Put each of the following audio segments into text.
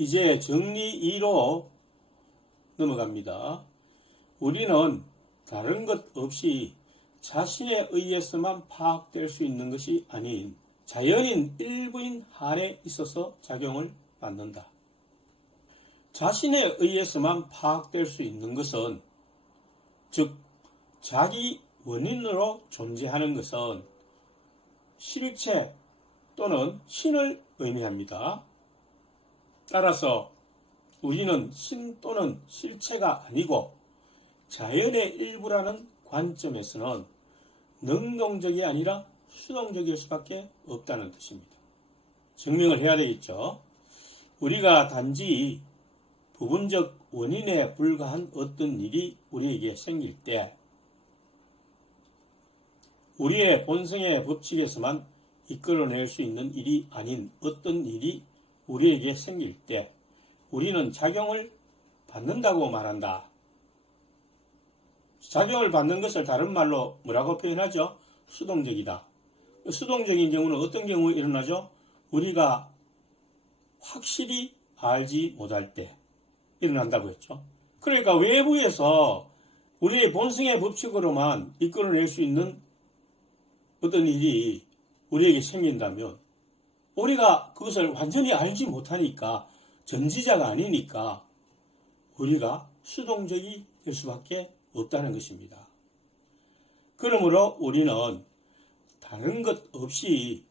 이제 정리 2로 넘어갑니다. 우리는 다른 것 없이 자신에 의해서만 파악될 수 있는 것이 아닌 자연인 일부인 한에 있어서 작용을 받는다. 자신에 의해서만 파악될 수 있는 것은, 즉 자기 원인으로 존재하는 것은 실체 또는 신을 의미합니다. 따라서 우리는 신 또는 실체가 아니고 자연의 일부라는 관점에서는 능동적이 아니라 수동적일 수밖에 없다는 뜻입니다. 증명을 해야 되겠죠. 우리가 단지 부분적 원인에 불과한 어떤 일이 우리에게 생길 때, 우리의 본성의 법칙에서만 이끌어낼 수 있는 일이 아닌 어떤 일이 우리에게 생길 때 우리는 작용을 받는다고 말한다. 작용을 받는 것을 다른 말로 뭐라고 표현하죠? 수동적이다. 수동적인 경우는 어떤 경우에 일어나죠? 우리가 확실히 알지 못할 때 일어난다고 했죠. 그러니까 외부에서 우리의 본성의 법칙으로만 이끌어낼 수 있는 어떤 일이 우리에게 생긴다면 우리가 그것을 완전히 알지 못하니까, 전지자가 아니니까 우리가 수동적이 될 수밖에 없다는 것입니다. 그러므로 우리는 다른 것 없이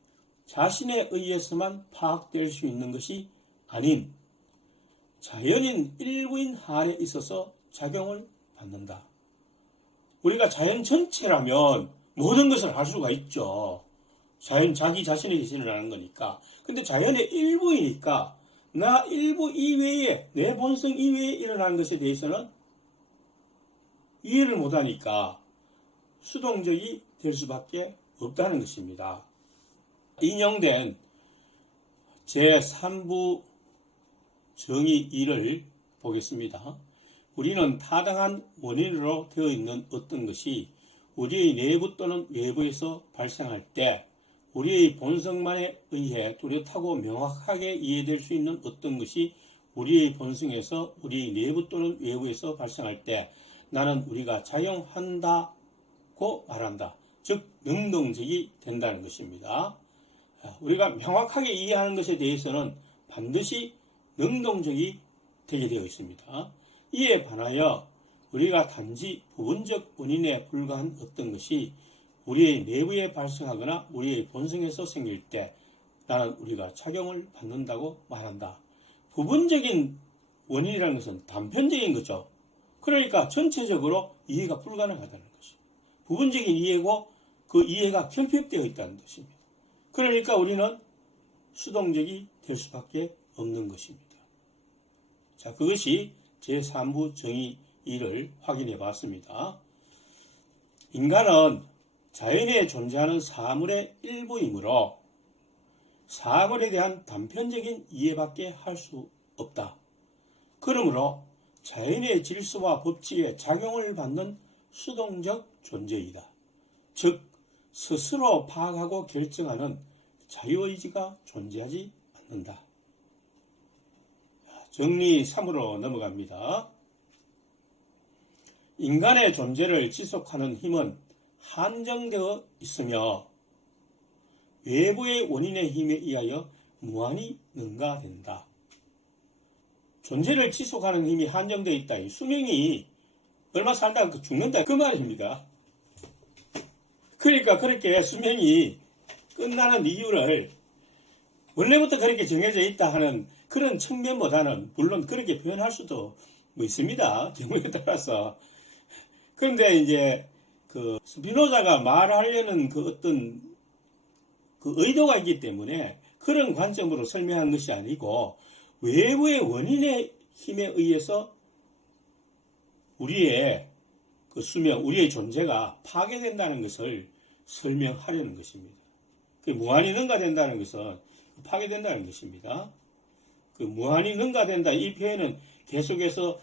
자신에 의해서만 파악될 수 있는 것이 아닌 자연인 일부인 한에 있어서 작용을 받는다. 우리가 자연 전체라면 모든 것을 알 수가 있죠. 자연 자기 자신에게서 일어나는 거니까. 근데 자연의 일부이니까 나 일부 이외에, 내 본성 이외에 일어나는 것에 대해서는 이해를 못하니까 수동적이 될 수밖에 없다는 것입니다. 인용된 제3부 정의 2를 보겠습니다. 우리는 타당한 원인으로 되어 있는 어떤 것이 우리의 내부 또는 외부에서 발생할 때 우리의 본성만에 의해 뚜렷하고 명확하게 이해될 수 있는 어떤 것이 우리의 본성에서 우리의 내부 또는 외부에서 발생할 때 나는 우리가 작용한다고 말한다. 즉 능동적이 된다는 것입니다. 우리가 명확하게 이해하는 것에 대해서는 반드시 능동적이 되게 되어 있습니다. 이에 반하여 우리가 단지 부분적 원인에 불과한 어떤 것이 우리의 내부에 발생하거나 우리의 본성에서 생길 때 나는 우리가 작용을 받는다고 말한다. 부분적인 원인이라는 것은 단편적인 거죠. 그러니까 전체적으로 이해가 불가능하다는 것입니다. 부분적인 이해고 그 이해가 결핍되어 있다는 뜻입니다. 그러니까 우리는 수동적이 될 수밖에 없는 것입니다. 자, 그것이 제3부 정의 2를 확인해 봤습니다. 인간은 자연에 존재하는 사물의 일부이므로 사물에 대한 단편적인 이해밖에 할 수 없다. 그러므로 자연의 질서와 법칙에 작용을 받는 수동적 존재이다. 즉 스스로 파악하고 결정하는 자유의지가 존재하지 않는다. 정리 3으로 넘어갑니다. 인간의 존재를 지속하는 힘은 한정되어 있으며 외부의 원인의 힘에 의하여 무한히 능가된다. 존재를 지속하는 힘이 한정되어 있다. 수명이 얼마 살다가 죽는다. 그 말입니다. 그러니까 그렇게 수명이 끝나는 이유를 원래부터 그렇게 정해져 있다 하는 그런 측면보다는 물론 그렇게 표현할 수도 있습니다. 경우에 따라서. 그런데 이제 그 스피노자가 말하려는 그 어떤 그 의도가 있기 때문에 그런 관점으로 설명한 것이 아니고 외부의 원인의 힘에 의해서 우리의 그 수명, 우리의 존재가 파괴된다는 것을 설명하려는 것입니다. 그 무한히 능가된다는 것은 파괴된다는 것입니다. 그 무한히 능가된다 이 표현은 계속해서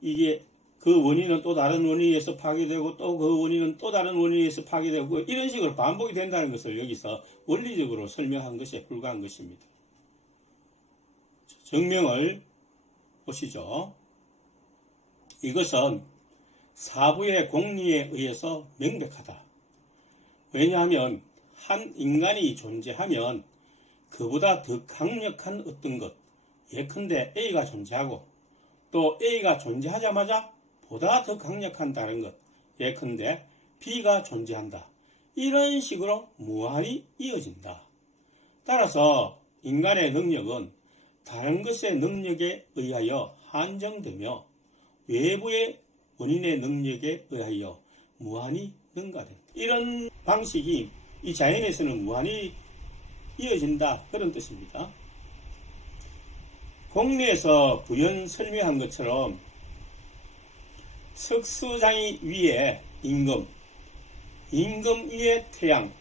이게 그 원인은 또 다른 원인에 의해서 파괴되고 또 그 원인은 또 다른 원인에 의해서 파괴되고 이런 식으로 반복이 된다는 것을 여기서 원리적으로 설명한 것에 불과한 것입니다. 정명을 보시죠. 이것은 사부의 공리에 의해서 명백하다. 왜냐하면 한 인간이 존재하면 그보다 더 강력한 어떤 것, 예컨대 A가 존재하고 또 A가 존재하자마자 보다 더 강력한 다른 것, 예컨대 B가 존재한다. 이런 식으로 무한히 이어진다. 따라서 인간의 능력은 다른 것의 능력에 의하여 한정되며 외부의 원인의 능력에 의하여 무한히 능가된다. 이런 방식이 이 자연에서는 무한히 이어진다. 그런 뜻입니다. 공리에서 부연 설명한 것처럼 석수장이 위에 임금, 임금 위에 태양,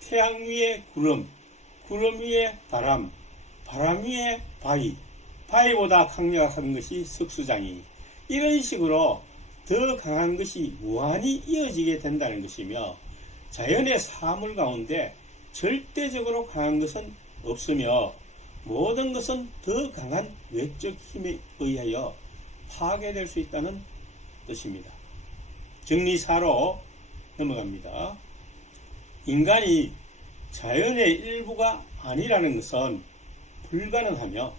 태양 위에 구름, 구름 위에 바람, 바람 위에 바위, 바위보다 강력한 것이 석수장이, 이런 식으로 더 강한 것이 무한히 이어지게 된다는 것이며, 자연의 사물 가운데 절대적으로 강한 것은 없으며 모든 것은 더 강한 외적 힘에 의하여 파괴될 수 있다는 뜻입니다. 정리 4로 넘어갑니다. 인간이 자연의 일부가 아니라는 것은 불가능하며,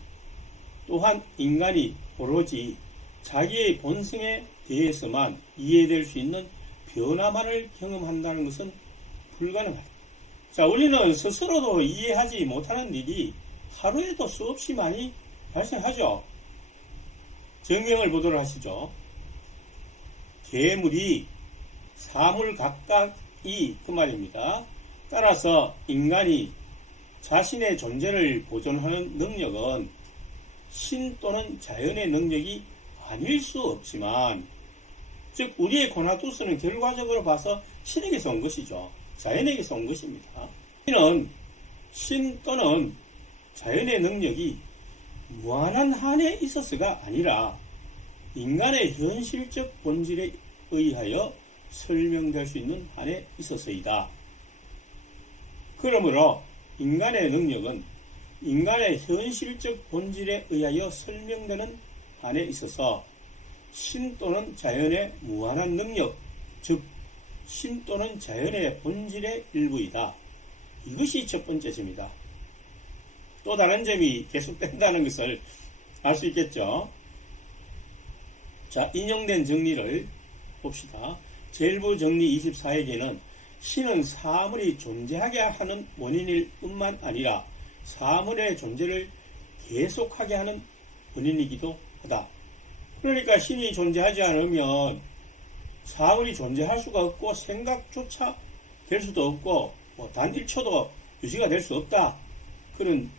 또한 인간이 오로지 자기의 본성에 대해서만 이해될 수 있는 변화만을 경험한다는 것은 불가능하다. 자, 우리는 스스로도 이해하지 못하는 일이 하루에도 수없이 많이 발생하죠. 정명을 보도록 하시죠. 괴물이 사물 각각이 그 말입니다. 따라서 인간이 자신의 존재를 보존하는 능력은 신 또는 자연의 능력이 아닐 수 없지만, 즉 우리의 고나투스는 결과적으로 봐서 신에게서 온 것이죠. 자연에게서 온 것입니다. 우리는 신 또는 자연의 능력이 무한한 한에 있어서가 아니라 인간의 현실적 본질에 의하여 설명될 수 있는 한에 있어서이다. 그러므로 인간의 능력은 인간의 현실적 본질에 의하여 설명되는 한에 있어서 신 또는 자연의 무한한 능력, 즉 신 또는 자연의 본질의 일부이다. 이것이 첫 번째 점이다. 또 다른 점이 계속된다는 것을 알 수 있겠죠. 자, 인용된 정리를 봅시다. 제1부 정리 24에게는 신은 사물이 존재하게 하는 원인일 뿐만 아니라 사물의 존재를 계속하게 하는 원인이기도 하다. 그러니까 신이 존재하지 않으면 사물이 존재할 수가 없고 생각조차 될 수도 없고 단 1초도 유지가 될 수 없다. 그런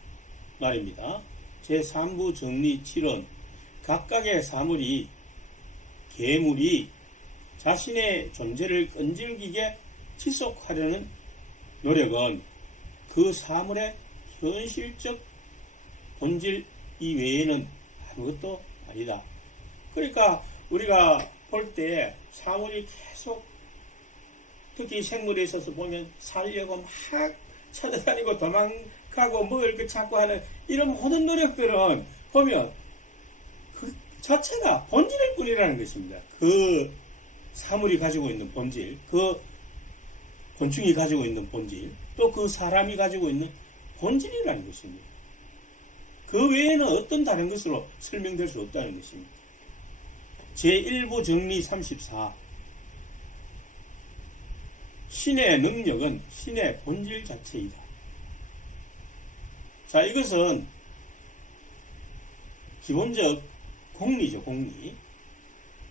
말입니다. 제3부 정리 7은 각각의 사물이, 괴물이 자신의 존재를 끈질기게 지속하려는 노력은 그 사물의 현실적 본질 이외에는 아무것도 아니다. 그러니까 우리가 볼 때 사물이 계속, 특히 생물에 있어서 보면 살려고 막 찾아다니고 도망가고 먹을 것 찾고 하는 이런 모든 노력들은 보면 그 자체가 본질일 뿐이라는 것입니다. 그 사물이 가지고 있는 본질, 그 곤충이 가지고 있는 본질, 또 그 사람이 가지고 있는 본질이라는 것입니다. 그 외에는 어떤 다른 것으로 설명될 수 없다는 것입니다. 제1부 정리 34. 신의 능력은 신의 본질 자체이다. 자, 이것은 기본적 공리죠, 공리.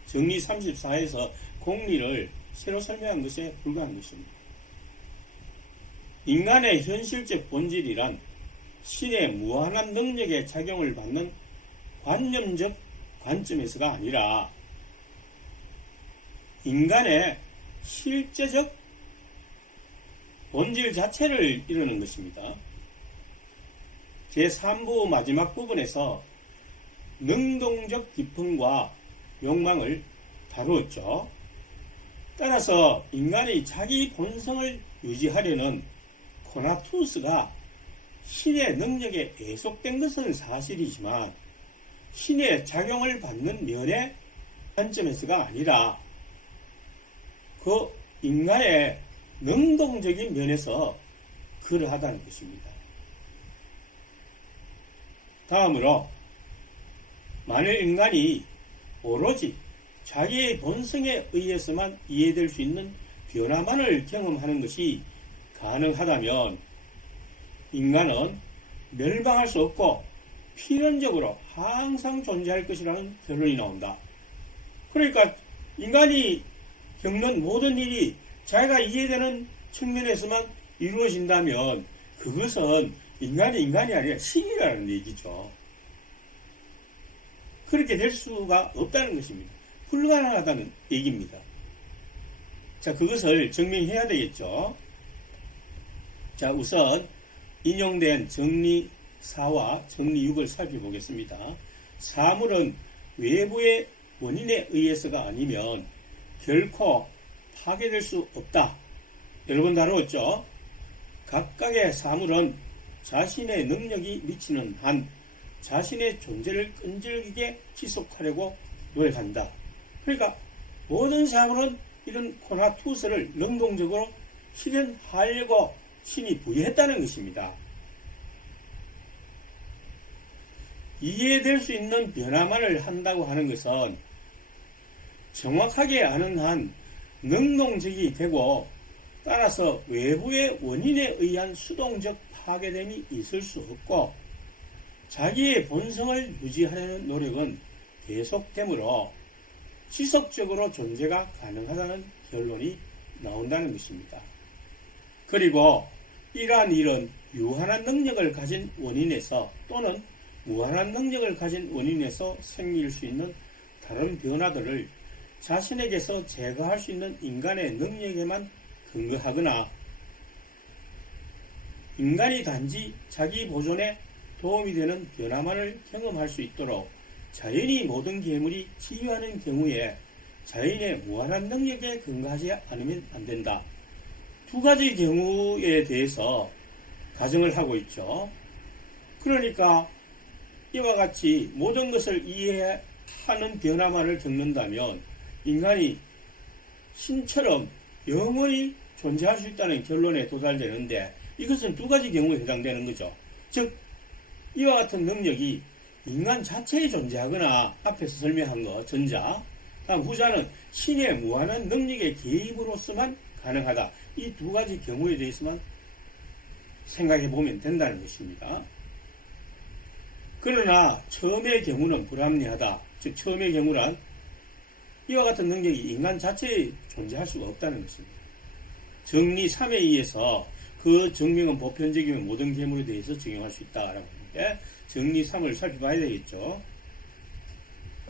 정리 34에서 공리를 새로 설명한 것에 불과한 것입니다. 인간의 현실적 본질이란 신의 무한한 능력에 작용을 받는 관념적 관점에서가 아니라 인간의 실제적 본질 자체를 이루는 것입니다. 제3부 마지막 부분에서 능동적 기쁨과 욕망을 다루었죠. 따라서 인간이 자기 본성을 유지하려는 코나투스가 신의 능력에 애속된 것은 사실이지만 신의 작용을 받는 면의 관점에서가 아니라 그 인간의 능동적인 면에서 그러하다는 것입니다. 다음으로 만일 인간이 오로지 자기의 본성에 의해서만 이해될 수 있는 변화만을 경험하는 것이 가능하다면 인간은 멸망할 수 없고 필연적으로 항상 존재할 것이라는 결론이 나온다. 그러니까 인간이 겪는 모든 일이 자기가 이해되는 측면에서만 이루어진다면 그것은 인간이 아니라 신이라는 얘기죠. 그렇게 될 수가 없다는 것입니다. 불가능하다는 얘기입니다. 자, 그것을 증명해야 되겠죠. 자, 우선 인용된 정리 4와 정리 6을 살펴보겠습니다. 사물은 외부의 원인에 의해서가 아니면 결코 파괴될 수 없다. 여러 번 다루었죠. 각각의 사물은 자신의 능력이 미치는 한 자신의 존재를 끈질기게 지속하려고 노력한다. 그러니까 모든 사물은 이런 코나투스를 능동적으로 실현하려고 신이 부여했다는 것입니다. 이해될 수 있는 변화만을 한다고 하는 것은 정확하게 아는 한 능동적이 되고 따라서 외부의 원인에 의한 수동적 파괴됨이 있을 수 없고 자기의 본성을 유지하려는 노력은 계속되므로 지속적으로 존재가 가능하다는 결론이 나온다는 것입니다. 그리고 이러한 일은 유한한 능력을 가진 원인에서 또는 무한한 능력을 가진 원인에서 생길 수 있는 다른 변화들을 자신에게서 제거할 수 있는 인간의 능력에만 근거하거나 인간이 단지 자기 보존에 도움이 되는 변화만을 경험할 수 있도록 자연이 모든 괴물이 치유하는 경우에 자연의 무한한 능력에 근거하지 않으면 안 된다. 두 가지 경우에 대해서 가정을 하고 있죠. 그러니까 이와 같이 모든 것을 이해하는 변화만을 겪는다면 인간이 신처럼 영원히 존재할 수 있다는 결론에 도달되는데 이것은 두 가지 경우에 해당되는 거죠. 즉 이와 같은 능력이 인간 자체에 존재하거나 앞에서 설명한 거 전자, 다음 후자는 신의 무한한 능력의 개입으로서만 가능하다. 이 두 가지 경우에 대해서만 생각해 보면 된다는 것입니다. 그러나 처음의 경우는 불합리하다. 즉 처음의 경우란 이와 같은 능력이 인간 자체에 존재할 수가 없다는 것입니다. 정리 3에 의해서 그 증명은 보편적이면 모든 괴물에 대해서 적용할 수 있다라고 하는데 정리 3을 살펴봐야 되겠죠.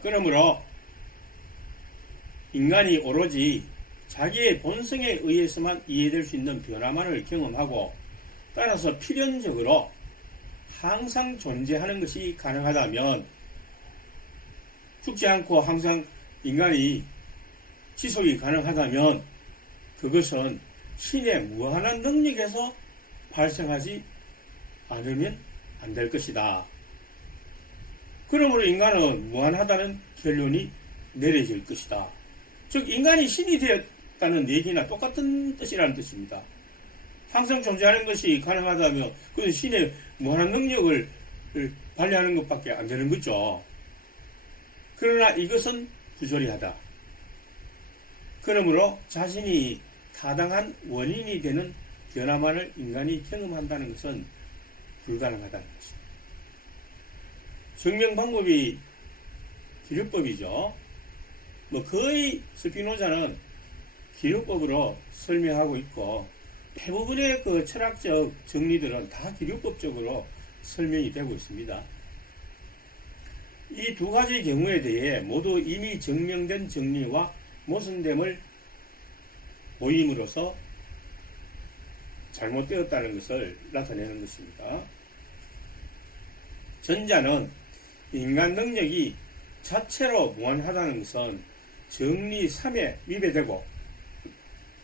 그러므로 인간이 오로지 자기의 본성에 의해서만 이해될 수 있는 변화만을 경험하고 따라서 필연적으로 항상 존재하는 것이 가능하다면 죽지 않고 항상 인간이 지속이 가능하다면 그것은 신의 무한한 능력에서 발생하지 않으면 안 될 것이다. 그러므로 인간은 무한하다는 결론이 내려질 것이다. 즉 인간이 신이 되었다는 얘기나 똑같은 뜻이라는 뜻입니다. 항상 존재하는 것이 가능하다면 그것은 신의 무한한 능력을 발휘하는 것밖에 안 되는 거죠. 그러나 이것은 부조리하다. 그러므로 자신이 타당한 원인이 되는 변화만을 인간이 경험한다는 것은 불가능하다는 것입니다. 증명 방법이 기류법이죠. 거의 스피노자는 기류법으로 설명하고 있고 대부분의 그 철학적 정리들은 다 기류법적으로 설명이 되고 있습니다. 이 두 가지 경우에 대해 모두 이미 증명된 정리와 모순됨을 보임으로써 잘못되었다는 것을 나타내는 것입니다. 전자는 인간 능력이 자체로 무한하다는 것은 정리 3에 위배되고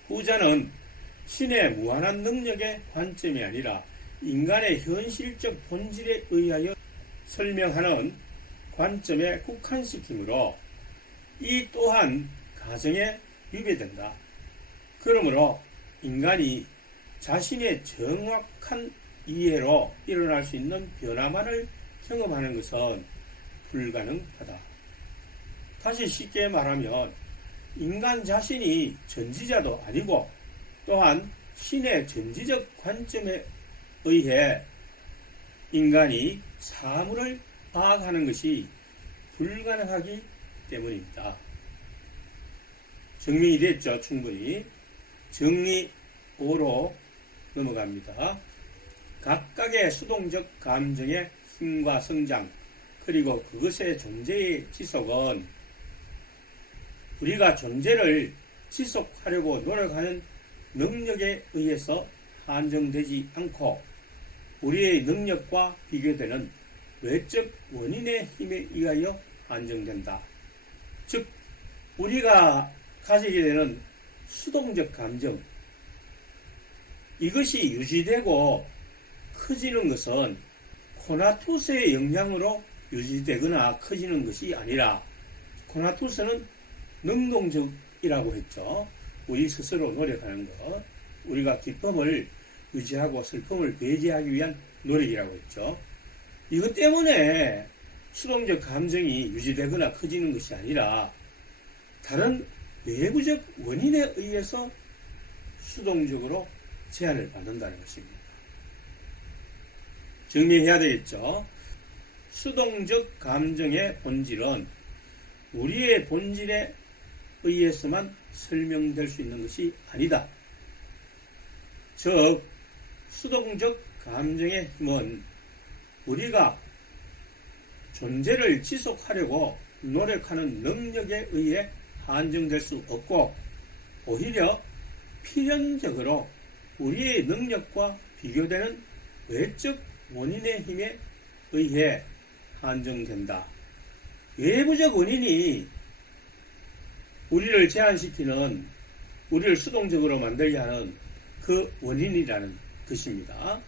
후자는 신의 무한한 능력의 관점이 아니라 인간의 현실적 본질에 의하여 설명하는 관점에 국한시키므로 이 또한 가정에 위배된다. 그러므로 인간이 자신의 정확한 이해로 일어날 수 있는 변화만을 경험하는 것은 불가능하다. 다시 쉽게 말하면 인간 자신이 전지자도 아니고 또한 신의 전지적 관점에 의해 인간이 사물을 파악하는 것이 불가능하기 때문입니다. 정리이 됐죠? 충분히. 정리 5로 넘어갑니다. 각각의 수동적 감정의 힘과 성장 그리고 그것의 존재의 지속은 우리가 존재를 지속하려고 노력하는 능력에 의해서 한정되지 않고 우리의 능력과 비교되는 외적 원인의 힘에 의하여 한정된다. 즉 우리가 가지게 되는 수동적 감정 이것이 유지되고 커지는 것은 코나투스의 영향으로 유지되거나 커지는 것이 아니라 코나투스는 능동적이라고 했죠. 우리 스스로 노력하는 것. 우리가 기쁨을 유지하고 슬픔을 배제하기 위한 노력이라고 했죠. 이것 때문에 수동적 감정이 유지되거나 커지는 것이 아니라 다른 외부적 원인에 의해서 수동적으로 제한을 받는다는 것입니다. 정리해야 되겠죠. 수동적 감정의 본질은 우리의 본질에 의해서만 설명될 수 있는 것이 아니다. 즉 수동적 감정의 힘은 우리가 존재를 지속하려고 노력하는 능력에 의해 한정될 수 없고 오히려 필연적으로 우리의 능력과 비교되는 외적 원인의 힘에 의해 한정된다. 외부적 원인이 우리를 제한시키는, 우리를 수동적으로 만들게 하는 그 원인이라는 것입니다.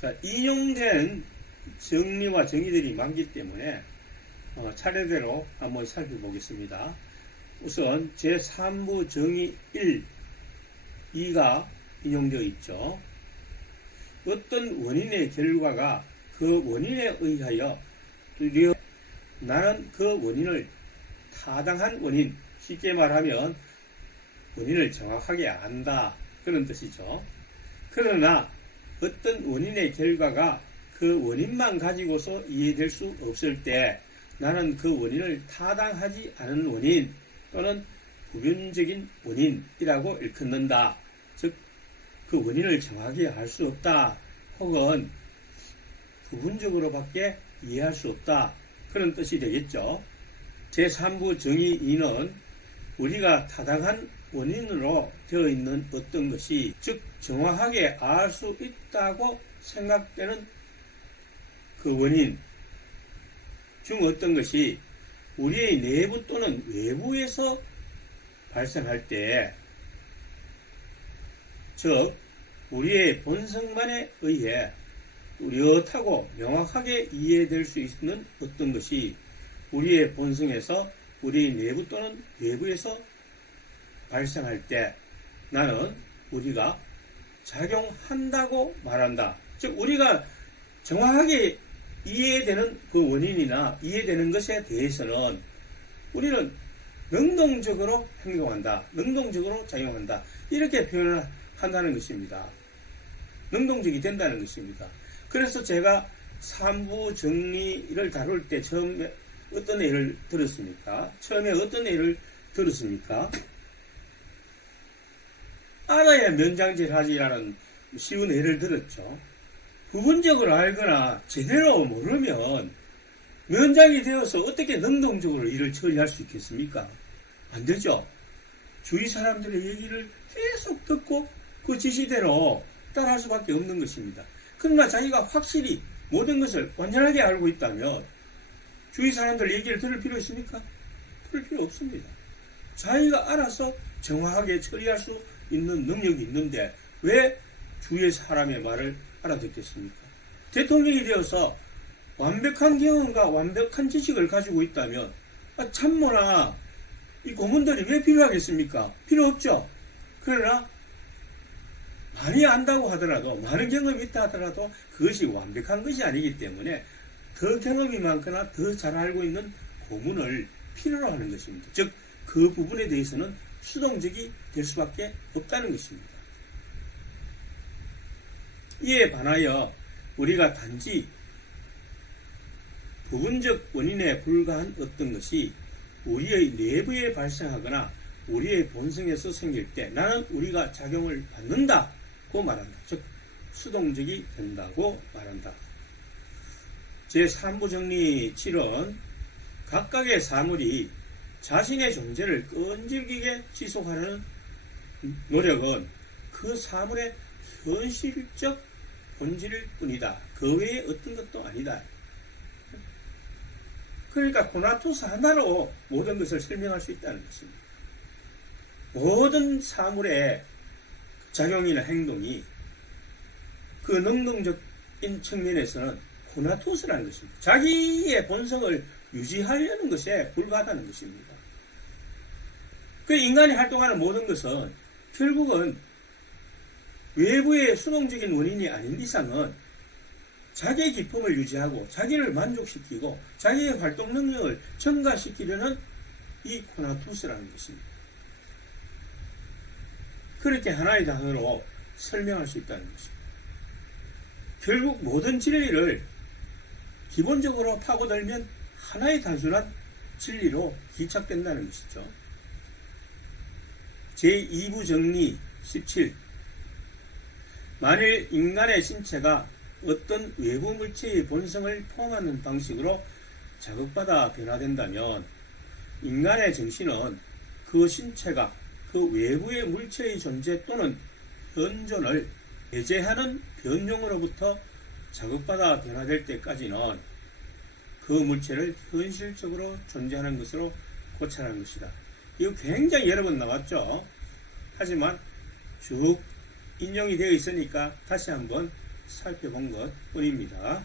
자, 인용된 정리와 정의들이 많기 때문에 차례대로 한번 살펴보겠습니다. 우선 제3부 정의 1, 2가 인용되어 있죠. 어떤 원인의 결과가 그 원인에 의하여 뚜렷 나는 그 원인을 타당한 원인, 쉽게 말하면 원인을 정확하게 안다, 그런 뜻이죠. 그러나 어떤 원인의 결과가 그 원인만 가지고서 이해될 수 없을 때 나는 그 원인을 타당하지 않은 원인 또는 부변적인 원인이라고 일컫는다. 즉, 그 원인을 정확히 알 수 없다. 혹은 부분적으로밖에 이해할 수 없다. 그런 뜻이 되겠죠. 제3부 정의 2는 우리가 타당한 원인으로 되어 있는 어떤 것이, 즉 정확하게 알 수 있다고 생각되는 그 원인 중 어떤 것이 우리의 내부 또는 외부에서 발생할 때, 즉 우리의 본성만에 의해 뚜렷하고 명확하게 이해될 수 있는 어떤 것이 우리의 본성에서 우리의 내부 또는 외부에서 발생할 때 나는 우리가 작용한다고 말한다. 즉 우리가 정확하게 이해되는 그 원인이나 이해되는 것에 대해서는 우리는 능동적으로 행동한다. 능동적으로 작용한다. 이렇게 표현을 한다는 것입니다. 능동적이 된다는 것입니다. 그래서 제가 3부 정리를 다룰 때 처음에 어떤 예를 들었습니까? 알아야 면장질 하지라는 쉬운 예를 들었죠. 부분적으로 알거나 제대로 모르면 면장이 되어서 어떻게 능동적으로 일을 처리할 수 있겠습니까? 안 되죠. 주위 사람들의 얘기를 계속 듣고 그 지시대로 따라할 수밖에 없는 것입니다. 그러나 자기가 확실히 모든 것을 완전하게 알고 있다면 주위 사람들 얘기를 들을 필요 있습니까? 들을 필요 없습니다. 자기가 알아서 정확하게 처리할 수 있는 능력이 있는데 왜 주위의 사람의 말을 알아듣겠습니까? 대통령이 되어서 완벽한 경험과 완벽한 지식을 가지고 있다면 참모나 이 고문들이 왜 필요하겠습니까? 필요 없죠. 그러나 많이 안다고 하더라도, 많은 경험이 있다 하더라도 그것이 완벽한 것이 아니기 때문에 더 경험이 많거나 더 잘 알고 있는 고문을 필요로 하는 것입니다. 즉 그 부분에 대해서는 수동적이 될 수밖에 없다는 것입니다. 이에 반하여 우리가 단지 부분적 원인에 불과한 어떤 것이 우리의 내부에 발생하거나 우리의 본성에서 생길 때 나는 우리가 작용을 받는다고 말한다. 즉 수동적이 된다고 말한다. 제3부 정리 7은 각각의 사물이 자신의 존재를 끈질기게 지속하려는 노력은 그 사물의 현실적 본질일 뿐이다. 그 외에 어떤 것도 아니다. 그러니까 코나투스 하나로 모든 것을 설명할 수 있다는 것입니다. 모든 사물의 작용이나 행동이 그 능동적인 측면에서는 코나투스라는 것입니다. 자기의 본성을 유지하려는 것에 불과하다는 것입니다. 그 인간이 활동하는 모든 것은 결국은 외부의 수동적인 원인이 아닌 이상은 자기의 기쁨을 유지하고 자기를 만족시키고 자기의 활동 능력을 증가시키려는 이 코나투스라는 것입니다. 그렇게 하나의 단어로 설명할 수 있다는 것입니다. 결국 모든 진리를 기본적으로 파고들면 하나의 단순한 진리로 기착된다는 것이죠. 제2부 정리 17. 만일 인간의 신체가 어떤 외부 물체의 본성을 포함하는 방식으로 자극받아 변화된다면 인간의 정신은 그 신체가 그 외부의 물체의 존재 또는 현존을 배제하는 변종으로부터 자극받아 변화될 때까지는 그 물체를 현실적으로 존재하는 것으로 고찰하는 것이다. 이거 굉장히 여러 번 나왔죠. 하지만 쭉 인용이 되어 있으니까 다시 한번 살펴본 것 뿐입니다.